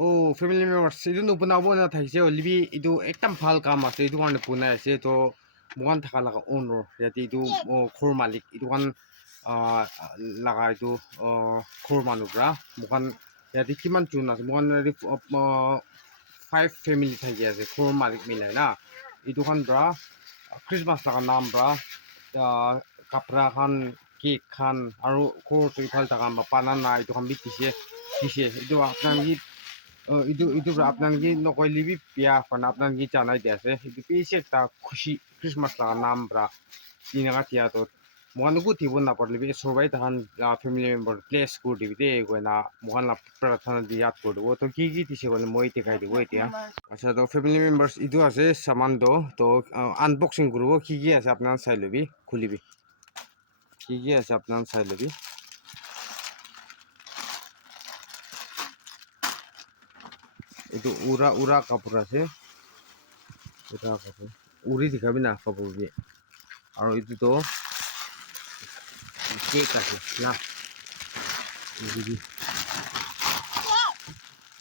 Oh, family members, itu no puna bo na thai se libi itu ekdam phal kam ase itu kan puna ase to mukan thaka laga owner yati itu khor malik itu kan laga itu khor manubra mukan yati kiman chun ase mukan five family thai ase khor malik milai na itu kan bra Christmas laga nam bra kapra khan cake khan aru khor to iphal taka panana itu kan bi tise itu apnan gi itu আপনার কি নকয় লিবি পিয়া ফান আপনার কি জানাই দিয়েছে itu পিছে একটা খুশি ক্রিসমাস লাগা নাম ব্রা তিনাকা তিয়া তো মহান গু থিব না পড়লিবি সবাই তাহান ফ্যামিলি মেম্বার প্লেস কর দিবি দে কইনা মহান লা প্রার্থনা দি ইয়াদ করব তো কি দিছে বলে মই দেখাই দিব এতিয়া আচ্ছা তো ফ্যামিলি মেম্বার্স ইদু আছে সামান তো আনবক্সিং করব কি আছে আপনার চাই লবি খুলিবি কি আছে আপনার চাই লবি itu ura কাপোৰ আছে এটা কাপোৰ উৰি দেখাবি না কাপোৰ বি আৰু এইটো কেক আছে না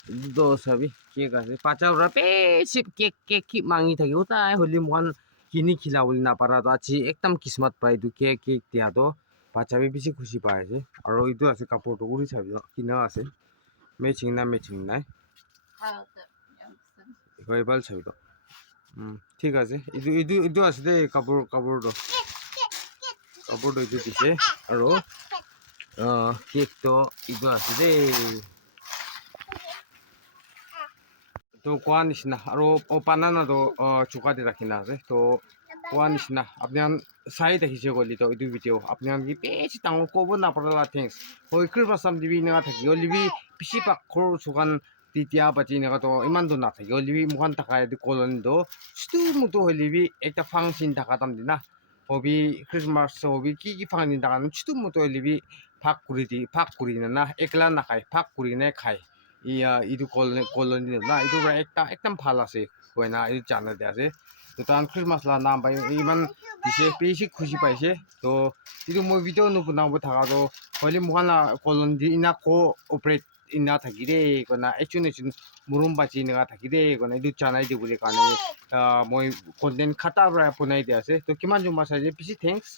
itu sabi কেক আছে পাচা উৰা পেছে কেক কি মাঙি থাকিব তাই হলি মহান কিনি খিলা বলি নাপাৰা তো আজি একদম কিসমত পাই এইটো কেক দিয়া তো পাচাবি বেছি খুশি পাই আছে আৰু এইটো আছে কাপোৰটো উৰি চাবি কিনা আছে মেচিং নাই এবাৰ চাবি তো ঠিক আছে এইটো আছে দেই কাপোৰটো এইটো দিছে আৰু কেকটো এইটো আছে দেই তো কোৱা নিচিনা আৰু পানানাটো চুকাতে ৰাখি না আছে তো কোৱা নিচিনা আপোনাৰ চাই দেখিছে গলি তো এইটো ভিডিঅ' আপোনাৰ কি বেছি ডাঙৰ ক'ব নাপাৰা থিংছ হয় ক্ৰিসমাছ দিবি না থাকিও লিবি পিছি পাখৰ চুকান তেতিয়া বাতি নাকাতো ইমানটো নাথাকে লিবি মুখান থাকা এইটো কলনিটো সিটো মতো হলিবি একটা ফাংচন থাকা তাম দিনা হবি ক্রিসমাস হবি কি ফাংচন থাকা সিটো মতো হলিবি ভাগ কৰি না একলা নাখায় ভাগ কৰি নে খায় itu কলনি না itu একদম ভাল আছে কয় না এই জানাতে আছে তো তান ক্রিসমাস লা নাম পাই ইমান দিছে বেশি খুশি পাইছে তো itu মই ভিডিঅ' নবনাব থাকা তো হলে মুখান কলনি দি ইনা অপাৰেট ইনা থাকি দে কনা এচুন মুৰুম বাচি না থাকি দে কনা itu জানাই দি বুলি কাৰণে মই কন্টেন্ট খাতা পৰা বনাই দি আছে তো কিমান জমা চাইছে বেছি থ্যাঙ্কস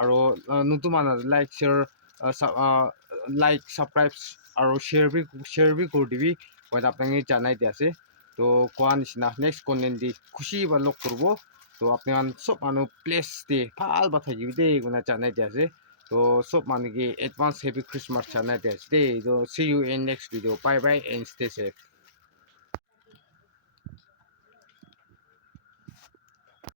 আৰু নতুন মানুহ লাইক সাবস্ক্ৰাইব আৰু শ্বেয়াৰ বি কৰি দিবি মই আপোনাক জানাই দি আছে তো কোৱা নিচিনা নেক্সট কন্টেন্ট দি খুশি বা লগ কৰিব তো আপোনাক সব মানুহ প্লেস দি ভাল বা থাকিবি দেই কোনা জানাই দি আছে তো সব মানুহ কি এডভান্স হেপি ক্রিসমাস জানাই দি আছে দেই তো see you in next video bye bye and stay safe